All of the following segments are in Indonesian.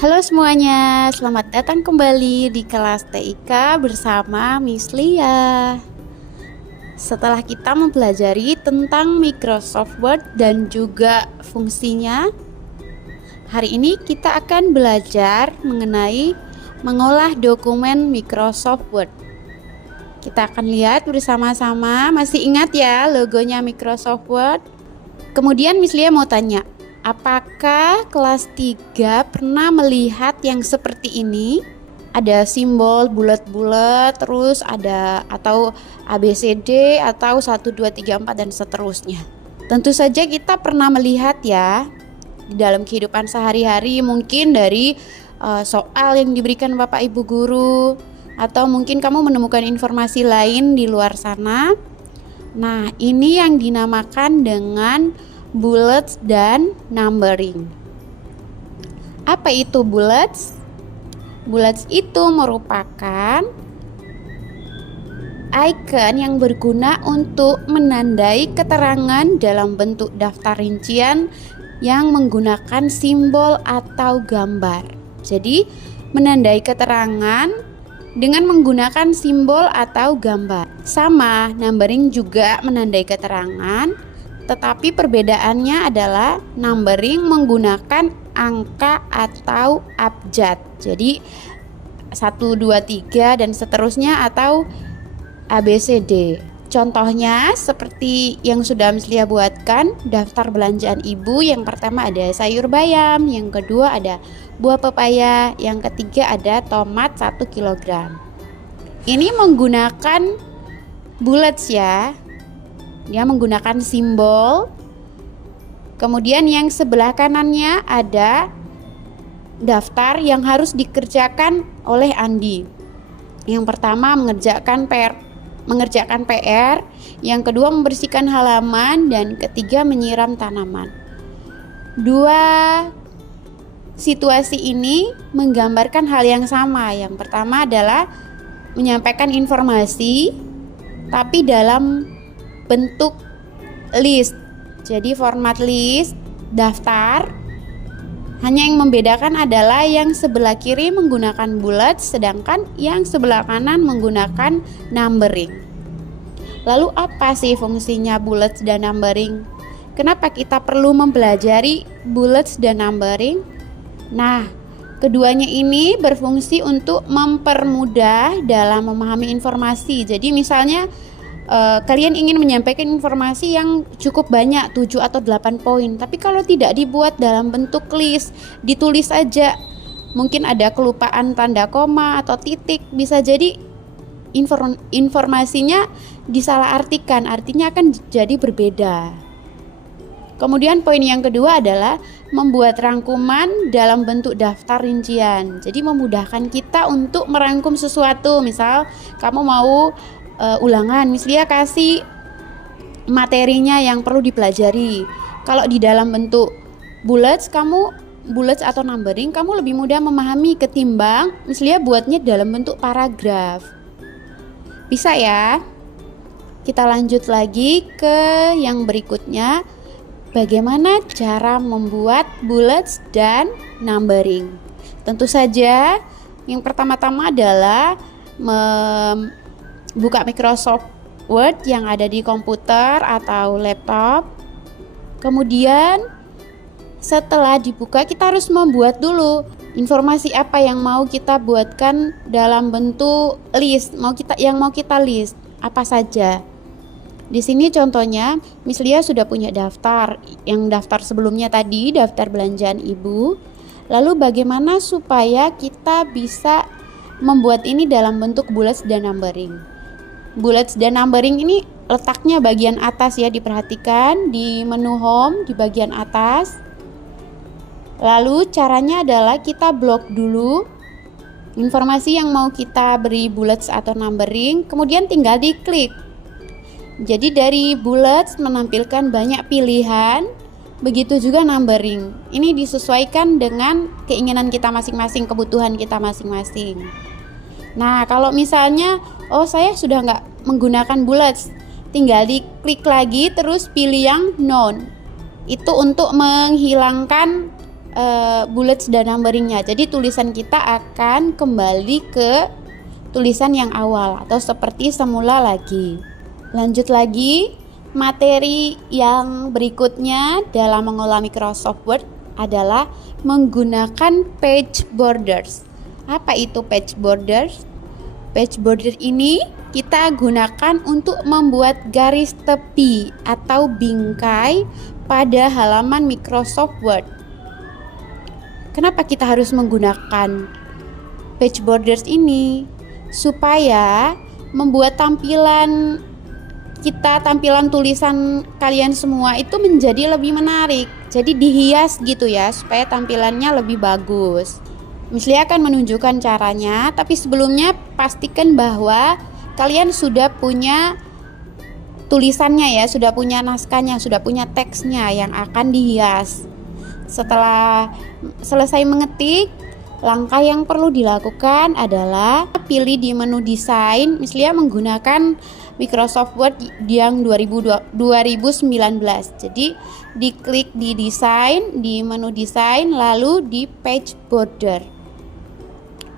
Halo semuanya, selamat datang kembali di kelas TIK bersama Miss Lia. Setelah kita mempelajari tentang Microsoft Word dan juga fungsinya, hari ini kita akan belajar mengenai mengolah dokumen Microsoft Word. Kita akan lihat bersama-sama, masih ingat ya logonya Microsoft Word? Kemudian Miss Lia mau tanya, apakah kelas 3 pernah melihat yang seperti ini? Ada simbol bulat-bulat, terus ada atau ABCD atau 1, 2, 3, 4 dan seterusnya. Tentu saja kita pernah melihat ya di dalam kehidupan sehari-hari, mungkin dari soal yang diberikan Bapak Ibu guru, atau mungkin kamu menemukan informasi lain di luar sana. Nah, ini yang dinamakan dengan bullets dan numbering. Apa itu bullets? Bullets itu merupakan icon yang berguna untuk menandai keterangan dalam bentuk daftar rincian yang menggunakan simbol atau gambar. Jadi, menandai keterangan dengan menggunakan simbol atau gambar. Sama, numbering juga menandai keterangan, tetapi perbedaannya adalah numbering menggunakan angka atau abjad. Jadi 1, 2, 3 dan seterusnya atau ABCD. Contohnya seperti yang sudah Miss Lia buatkan, daftar belanjaan ibu. Yang pertama ada sayur bayam, yang kedua ada buah pepaya, yang ketiga ada tomat 1 kg. Ini menggunakan bullets ya. Dia menggunakan simbol. Kemudian yang sebelah kanannya ada daftar yang harus dikerjakan oleh Andi. Yang pertama mengerjakan PR, yang kedua membersihkan halaman, dan ketiga menyiram tanaman. Dua situasi ini menggambarkan hal yang sama. Yang pertama adalah menyampaikan informasi tapi dalam bentuk list. Jadi format list, daftar. Hanya yang membedakan adalah yang sebelah kiri menggunakan bullets, sedangkan yang sebelah kanan menggunakan numbering. Lalu apa sih fungsinya bullets dan numbering? Kenapa kita perlu mempelajari bullets dan numbering? Nah, keduanya ini berfungsi untuk mempermudah dalam memahami informasi. Jadi misalnya kalian ingin menyampaikan informasi yang cukup banyak, 7 atau 8 poin, tapi kalau tidak dibuat dalam bentuk list, ditulis aja, mungkin ada kelupaan tanda koma atau titik, bisa jadi informasinya disalahartikan, artinya akan jadi berbeda. Kemudian poin yang kedua adalah membuat rangkuman dalam bentuk daftar rincian. Jadi memudahkan kita untuk merangkum sesuatu. Misal kamu mau ulangan, Miss Lia kasih materinya yang perlu dipelajari. Kalau di dalam bentuk bullets atau numbering, kamu lebih mudah memahami ketimbang Miss Lia buatnya dalam bentuk paragraf. Bisa ya? Kita lanjut lagi ke yang berikutnya. Bagaimana cara membuat bullets dan numbering? Tentu saja yang pertama-tama adalah buka Microsoft Word yang ada di komputer atau laptop. Kemudian setelah dibuka kita harus membuat dulu informasi apa yang mau kita buatkan dalam bentuk list, yang mau kita list apa saja. Di sini contohnya Miss Lia sudah punya daftar, yang daftar sebelumnya tadi, daftar belanjaan ibu. Lalu bagaimana supaya kita bisa membuat ini dalam bentuk bullets dan numbering? Bullets dan numbering ini letaknya bagian atas ya, diperhatikan di menu home di bagian atas. Lalu caranya adalah kita blok dulu informasi yang mau kita beri bullets atau numbering, kemudian tinggal diklik. Jadi dari bullets menampilkan banyak pilihan, begitu juga numbering. Ini disesuaikan dengan keinginan kita masing-masing, kebutuhan kita masing-masing. Nah, kalau misalnya saya sudah nggak menggunakan bullets, tinggal diklik lagi terus pilih yang none. Itu untuk menghilangkan bullets dan numberingnya. Jadi tulisan kita akan kembali ke tulisan yang awal atau seperti semula lagi. Lanjut lagi, materi yang berikutnya dalam mengolah Microsoft Word adalah menggunakan page borders. Apa itu page borders? Page border ini kita gunakan untuk membuat garis tepi atau bingkai pada halaman Microsoft Word. Kenapa kita harus menggunakan page borders ini? Supaya membuat tampilan tulisan kalian semua itu menjadi lebih menarik. Jadi dihias gitu ya, supaya tampilannya lebih bagus. Misli akan menunjukkan caranya, tapi sebelumnya pastikan bahwa kalian sudah punya tulisannya ya, sudah punya naskahnya, sudah punya teksnya yang akan dihias. Setelah selesai mengetik, langkah yang perlu dilakukan adalah pilih di menu desain, misalnya menggunakan Microsoft Word yang 2019. Jadi diklik di desain, di menu desain, lalu di page border.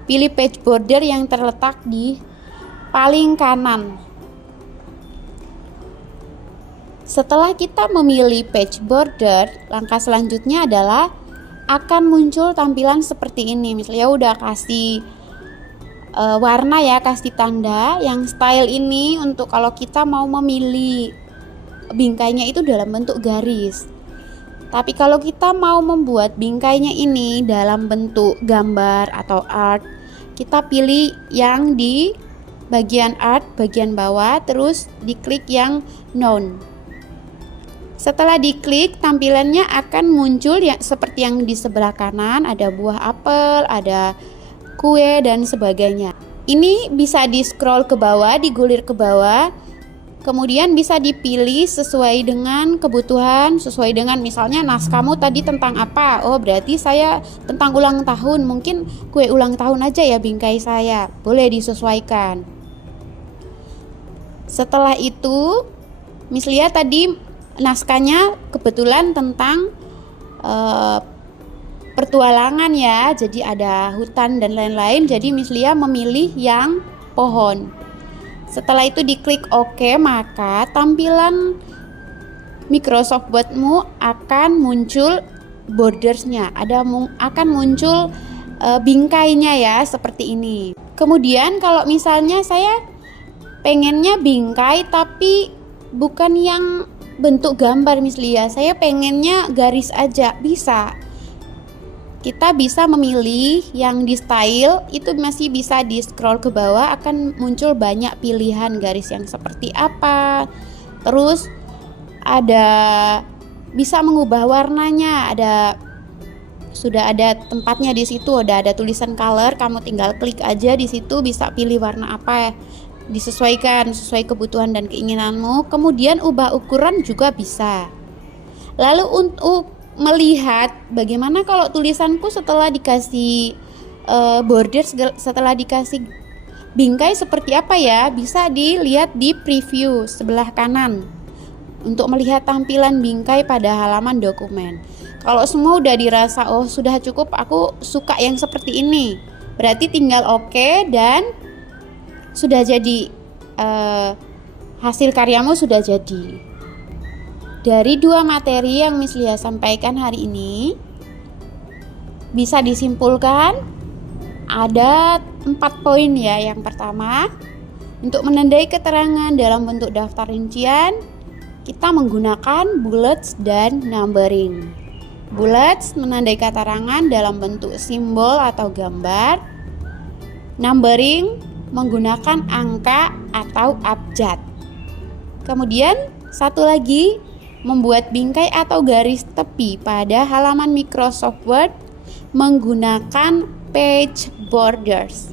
Pilih page border yang terletak di paling kanan. Setelah kita memilih page border, langkah selanjutnya adalah akan muncul tampilan seperti ini. Misalnya udah kasih warna ya, kasih tanda yang style ini untuk kalau kita mau memilih bingkainya itu dalam bentuk garis. Tapi kalau kita mau membuat bingkainya ini dalam bentuk gambar atau art, kita pilih yang di bagian art, bagian bawah, terus diklik yang none. Setelah diklik, tampilannya akan muncul ya, seperti yang di sebelah kanan, ada buah apel, ada kue dan sebagainya. Ini bisa di scroll ke bawah, digulir ke bawah, kemudian bisa dipilih sesuai dengan kebutuhan, sesuai dengan misalnya naskahmu tadi tentang apa. Oh, berarti saya tentang ulang tahun, mungkin kue ulang tahun aja ya bingkai saya. Boleh disesuaikan. Setelah itu, misalnya tadi naskahnya kebetulan tentang pertualangan ya, jadi ada hutan dan lain-lain. Jadi misalnya memilih yang pohon. Setelah itu diklik OK, maka tampilan Microsoft Word-mu akan muncul bordersnya, akan muncul bingkainya ya, seperti ini. Kemudian kalau misalnya saya pengennya bingkai tapi bukan yang bentuk gambar misalnya, saya pengennya garis aja, bisa. Kita bisa memilih yang di style, itu masih bisa di scroll ke bawah, akan muncul banyak pilihan garis yang seperti apa. Terus ada bisa mengubah warnanya, sudah ada tempatnya di situ, udah ada tulisan color, kamu tinggal klik aja di situ, bisa pilih warna apa ya. Disesuaikan sesuai kebutuhan dan keinginanmu. Kemudian ubah ukuran juga bisa. Lalu untuk melihat bagaimana kalau tulisanku setelah dikasih border, setelah dikasih bingkai seperti apa ya, bisa dilihat di preview sebelah kanan untuk melihat tampilan bingkai pada halaman dokumen. Kalau semua udah dirasa oh sudah cukup, aku suka yang seperti ini, berarti tinggal OK dan sudah jadi, hasil karyamu sudah jadi. Dari dua materi yang Miss Lia sampaikan hari ini, bisa disimpulkan ada 4 poin ya. Yang pertama, untuk menandai keterangan dalam bentuk daftar rincian, kita menggunakan bullets dan numbering. Bullets menandai keterangan dalam bentuk simbol atau gambar. Numbering menggunakan angka atau abjad. Kemudian satu lagi, membuat bingkai atau garis tepi pada halaman Microsoft Word menggunakan page borders.